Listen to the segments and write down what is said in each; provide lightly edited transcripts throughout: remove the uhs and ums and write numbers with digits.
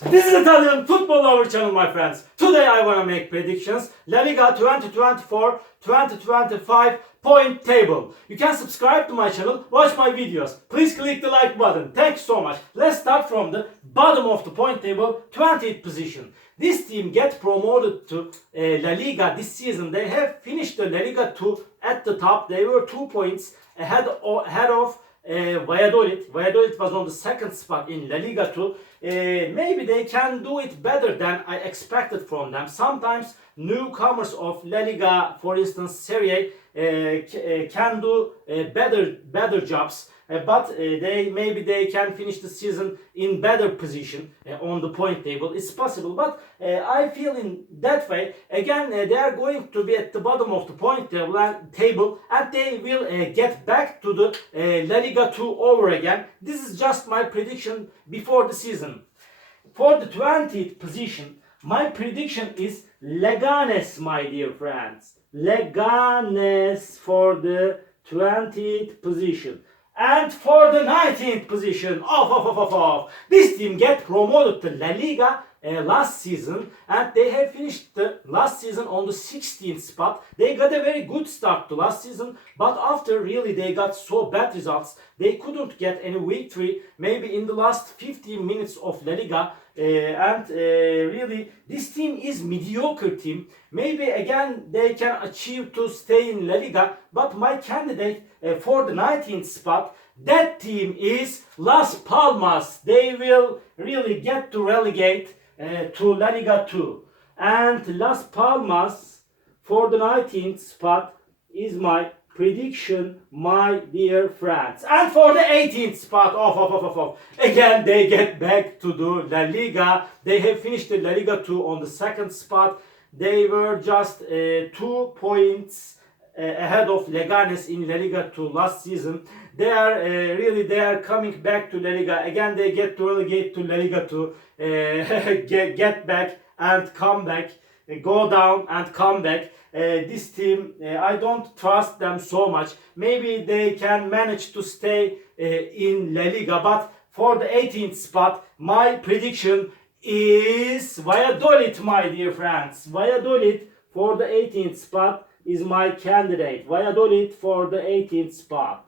This is Italian Football Lover channel, my friends. Today I want to make predictions. La Liga 2024-2025 point table. You can subscribe to my channel, watch my videos. Please click the like button. Thanks so much. Let's start from the bottom of the point table, 20th position. This team get promoted to La Liga this season. They have finished the La Liga 2 at the top. They were 2 points ahead of Valladolid. Valladolid was on the second spot in La Liga 2. Maybe they can do it better than I expected from them. Sometimes newcomers of La Liga, for instance Serie, can do better jobs. But maybe they can finish the season in better position on the point table. It's possible, but I feel in that way. Again, they are going to be at the bottom of the point table, and they will get back to the La Liga 2 over again. This is just my prediction before the season. For the 20th position, my prediction is Leganes, my dear friends. Leganes for the 20th position. And for the 19th position, this team get promoted to La Liga last season, and they have finished the last season on the 16th spot. They got a very good start to last season, but after really they got so bad results, they couldn't get any victory, maybe in the last 15 minutes of La Liga. Really this team is mediocre team. Maybe again they can achieve to stay in La Liga, but my candidate for the 19th spot, that team is Las Palmas. They will really get to relegate to La Liga 2. And Las Palmas for the 19th spot is my prediction, my dear friends. And for the 18th spot, again they get back to the La Liga. They have finished the La Liga 2 on the second spot. They were just 2 points ahead of Leganes in La Liga 2 last season. They are coming back to La Liga. Again they get to relegate to La Liga 2, get back and come back, go down and come back. This team, I don't trust them so much. Maybe they can manage to stay in La Liga, but for the 18th spot, my prediction is Valladolid, my dear friends. Valladolid for the 18th spot is my candidate. Valladolid for the 18th spot.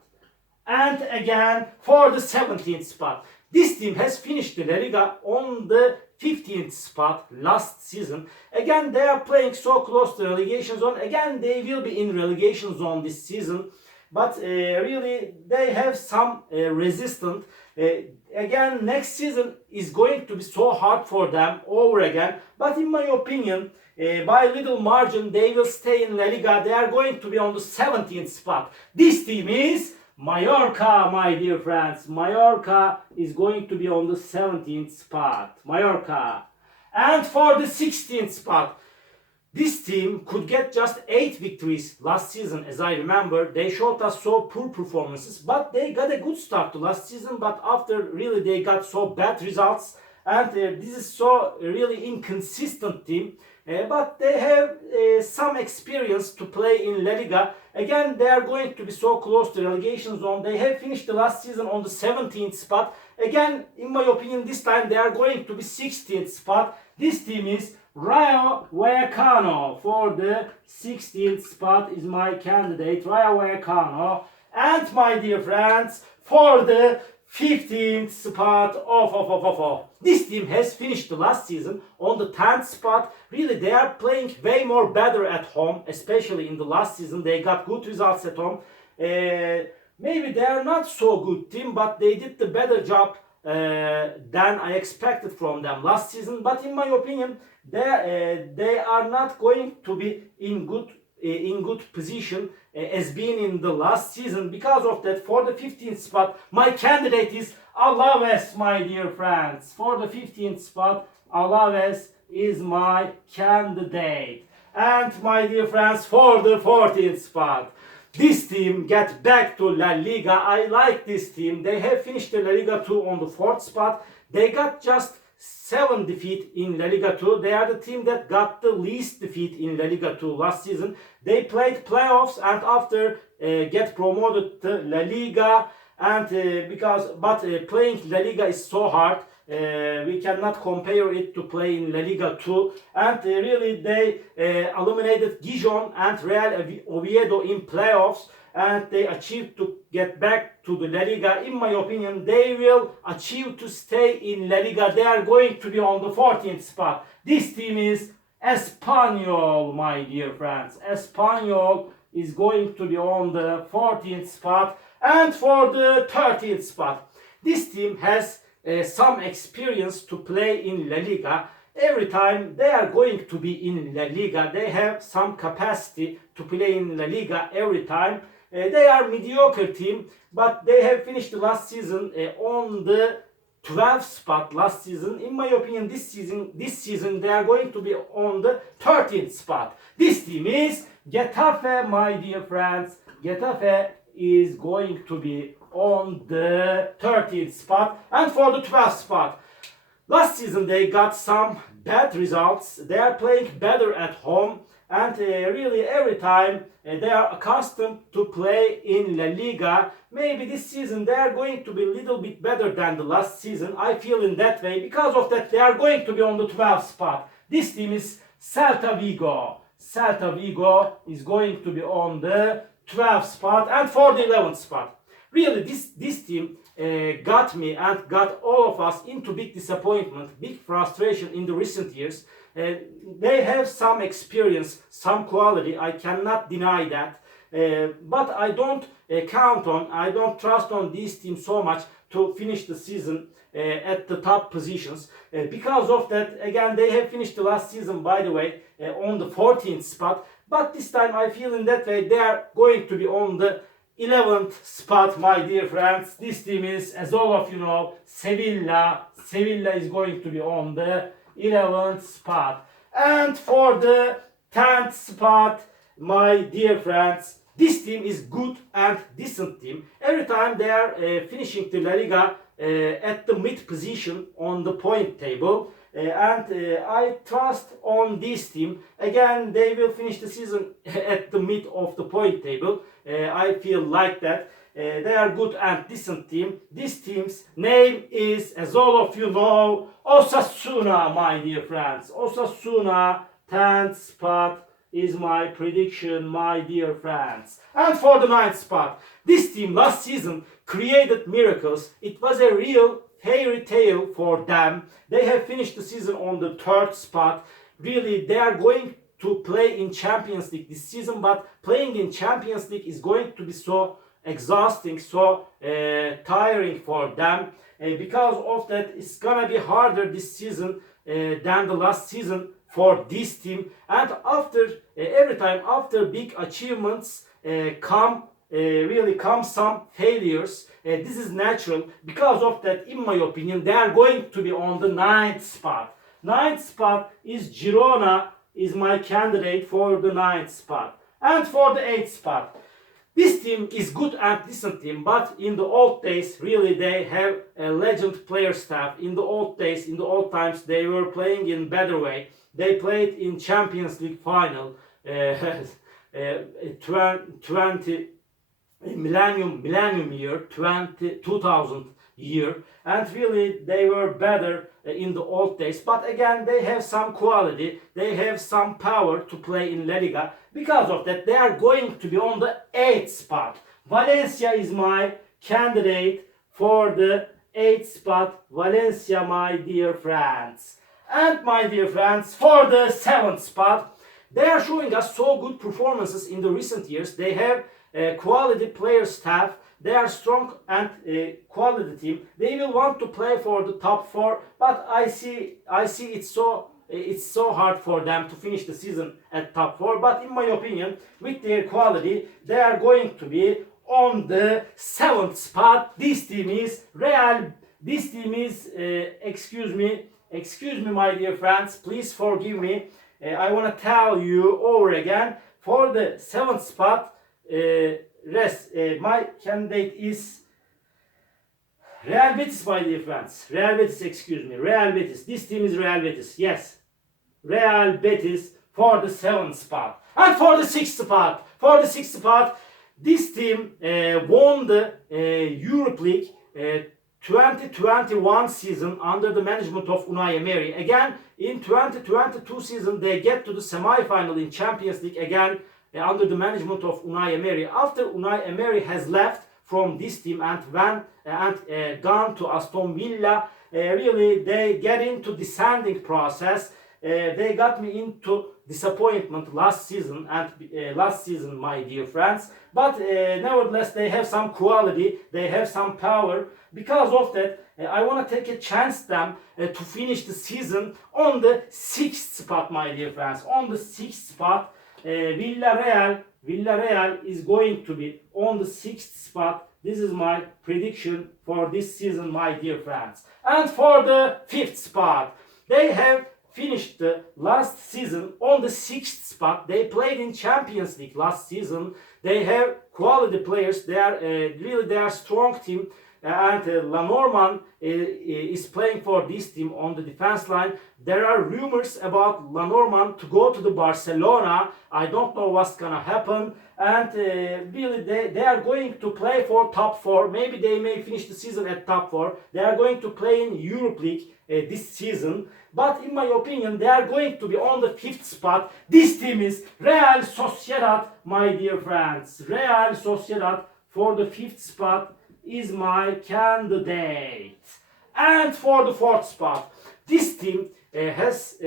And again for the 17th spot. This team has finished the La Liga on the 15th spot last season. Again they are playing so close to relegation zone. Again they will be in relegation zone this season. But really they have some resistance. Again next season is going to be so hard for them over again. But in my opinion, by little margin they will stay in La Liga. They are going to be on the 17th spot. This team is Mallorca, my dear friends. Mallorca is going to be on the 17th spot. Mallorca. And for the 16th spot, this team could get just 8 victories last season. As I remember, they showed us so poor performances, but they got a good start to last season. But after really they got so bad results, and this is so really inconsistent team. But they have some experience to play in La Liga. Again, they are going to be so close to relegation zone. They have finished the last season on the 17th spot. Again, in my opinion, this time they are going to be 16th spot. This team is Rayo Vallecano. For the 16th spot is my candidate, Rayo Vallecano. And my dear friends, for the 15th spot, this team has finished the last season on the 10th spot. Really, they are playing way more better at home, especially in the last season. They got good results at home. Maybe they are not so good team, but they did the better job than I expected from them last season. But in my opinion, they are not going to be in good position as being in the last season. Because of that, for the 15th spot, my candidate is Alaves, my dear friends. For the 15th spot, Alaves is my candidate. And my dear friends, for the 14th spot, this team get back to La Liga. I like this team. They have finished the La Liga 2 on the 4th spot. They got just 7 defeats in La Liga 2. They are the team that got the least defeat in La Liga 2 last season. They played playoffs and after get promoted to La Liga. And playing La Liga is so hard. We cannot compare it to play in La Liga 2. And really they eliminated Gijon and Real Oviedo in playoffs, and they achieved to get back to the La Liga. In my opinion, they will achieve to stay in La Liga. They are going to be on the 14th spot. This team is Espanyol, my dear friends. Espanyol is going to be on the 14th spot. And for the 13th spot, this team has some experience to play in La Liga. Every time they are going to be in La Liga, they have some capacity to play in La Liga every time. They are mediocre team, but they have finished the last season on the 12th spot last season. In my opinion, this season they are going to be on the 13th spot. This team is Getafe, my dear friends. Getafe is going to be on the 13th spot. And for the 12th spot, last season they got some bad results. They are playing better at home, and really every time they are accustomed to play in La Liga. Maybe this season they are going to be a little bit better than the last season. I feel in that way. Because of that, they are going to be on the 12th spot. This team is Celta Vigo. Celta Vigo is going to be on the 12th spot. And for the 11th spot, really this team got me and got all of us into big disappointment, big frustration in the recent years. They have some experience, some quality, I cannot deny that. But I don't I don't trust on this team so much to finish the season at the top positions. Because of that, again, they have finished the last season, by the way, on the 14th spot. But this time I feel in that way they are going to be on the 11th spot, my dear friends. This team is, as all of you know, Sevilla. Sevilla is going to be on the 11th spot. And for the 10th spot, my dear friends, this team is good and decent team. Every time they are finishing the La Liga at the mid position on the point table. I trust on this team. Again, they will finish the season at the mid of the point table. I feel like that. They are good and decent team. This team's name is, as all of you know, Osasuna, my dear friends. Osasuna, 10th spot is my prediction, my dear friends. And for the 9th spot, this team last season created miracles. It was a real fairy tale for them. They have finished the season on the 3rd spot. Really, they are going to play in Champions League this season, but playing in Champions League is going to be so exhausting, so tiring for them. Because of that, it's gonna be harder this season than the last season for this team. And after every time after big achievements come some failures. This is natural. Because of that, in my opinion, they are going to be on the 9th spot. 9th spot is Girona, is my candidate for the 9th spot. And for the 8th spot, this team is good and decent team, but in the old days, really they have a legend player staff. In the old days, in the old times, they were playing in better way. They played in Champions League final 20 millennium year, 2000 year, and really they were better in the old days. But again, they have some quality, they have some power to play in La Liga. Because of that, they are going to be on the 8th spot. Valencia is my candidate for the 8th spot. Valencia, my dear friends. And my dear friends, for the 7th spot, they are showing us so good performances in the recent years. They have quality player staff. They are strong and quality team. They will want to play for the top 4, but I see it's so hard for them to finish the season at top 4. But in my opinion, with their quality, they are going to be on the 7th spot. This team is Real. This team is excuse me, my dear friends. Please forgive me. I want to tell you over again. For the 7th spot, my candidate is Real Betis, my dear friends. Real Betis, excuse me. Real Betis. This team is Real Betis. Yes. Real Betis for the 7th spot. And for the 6th spot, this team won the Europa League 2021 season under the management of Unai Emery. Again, in 2022 season, they get to the semi-final in Champions League again under the management of Unai Emery. After Unai Emery has left from this team and gone to Aston Villa, really they get into descending process. They got me into disappointment last season my dear friends, but nevertheless they have some quality, they have some power. Because of that, I want to take a chance them to finish the season on the 6th spot, my dear friends. On the 6th spot, Villarreal is going to be on the 6th spot. This is my prediction for this season, my dear friends. And for the 5th spot, they have finished the last season on the 6th spot. They played in Champions League last season. They have quality players. They are strong team. And Lenormand is playing for this team on the defense line. There are rumors about Lenormand to go to the Barcelona. I don't know what's gonna happen. And really they are going to play for top 4. Maybe they may finish the season at top 4. They are going to play in Europa League this season. But in my opinion, they are going to be on the 5th spot. This team is Real Sociedad, my dear friends. Real Sociedad for the 5th spot is my candidate. And for the 4th spot, this team has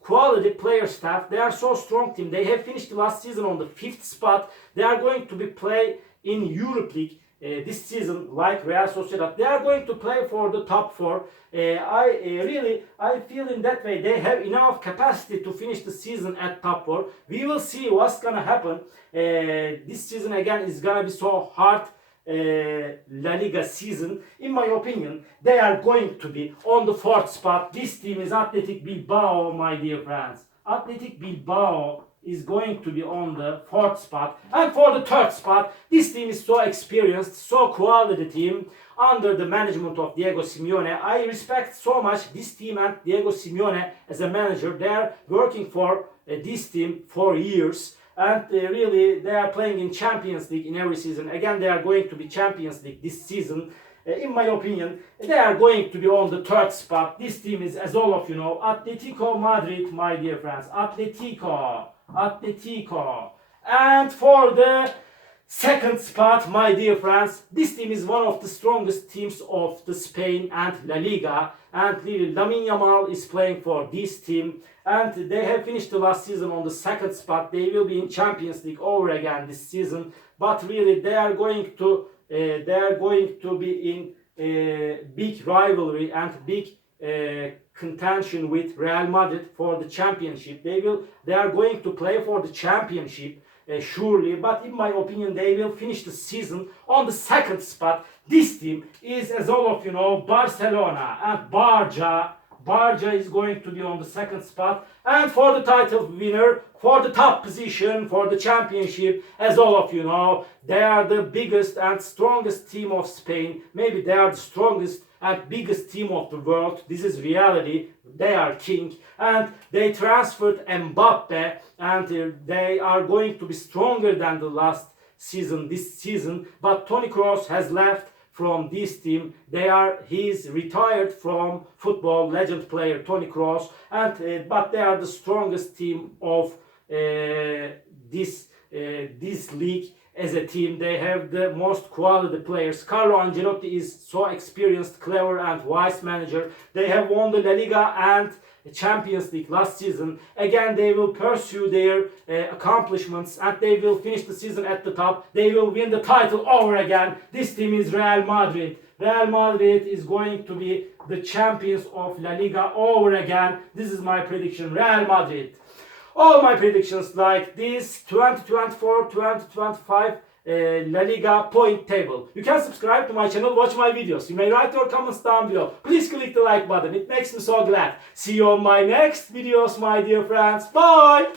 quality player staff. They are so strong team. They have finished the last season on the 5th spot. They are going to be play in Europe League this season like Real Sociedad. They are going to play for the top 4. I feel in that way they have enough capacity to finish the season at top 4. We will see what's gonna happen. This season again is gonna be so hard. La Liga season. In my opinion, they are going to be on the 4th spot. This team is Athletic Bilbao, my dear friends. Athletic Bilbao is going to be on the 4th spot. And for the 3rd spot, this team is so experienced, so quality team under the management of Diego Simeone. I respect so much this team and Diego Simeone as a manager. They are working for this team for years. And really they are playing in Champions League in every season. Again, they are going to be Champions League this season. In my opinion, they are going to be on the 3rd spot. This team is, as all of you know, Atletico Madrid, my dear friends. Atletico. And for the 2nd spot, my dear friends, this team is one of the strongest teams of the Spain and La Liga. And really, Lamine Yamal is playing for this team. And they have finished the last season on the 2nd spot. They will be in Champions League over again this season. But really, they are going to be in big rivalry and big contention with Real Madrid for the championship. They are going to play for the championship surely. But in my opinion, they will finish the season on the 2nd spot. This team is, as all of you know, Barcelona and Barca is going to be on the 2nd spot. And for the title winner, for the top position, for the championship, as all of you know, they are the biggest and strongest team of Spain. Maybe they are the strongest and biggest team of the world. This is reality. They are king. And they transferred Mbappe, and they are going to be stronger than the last season, this season. But Toni Kroos has left from this team. He's retired from football, legend player Toni Kroos, and but they are the strongest team of this league as a team. They have the most quality players. Carlo Ancelotti is so experienced, clever, and wise manager. They have won the La Liga and Champions League last season. Again, they will pursue their accomplishments and they will finish the season at the top. They will win the title over again. This team is Real Madrid. Real Madrid is going to be the champions of La Liga over again. This is my prediction. Real Madrid. All my predictions like this 2024-2025 La Liga point table. You can subscribe to my channel, watch my videos. You may write your comments down below. Please click the like button. It makes me so glad. See you on my next videos, my dear friends. Bye!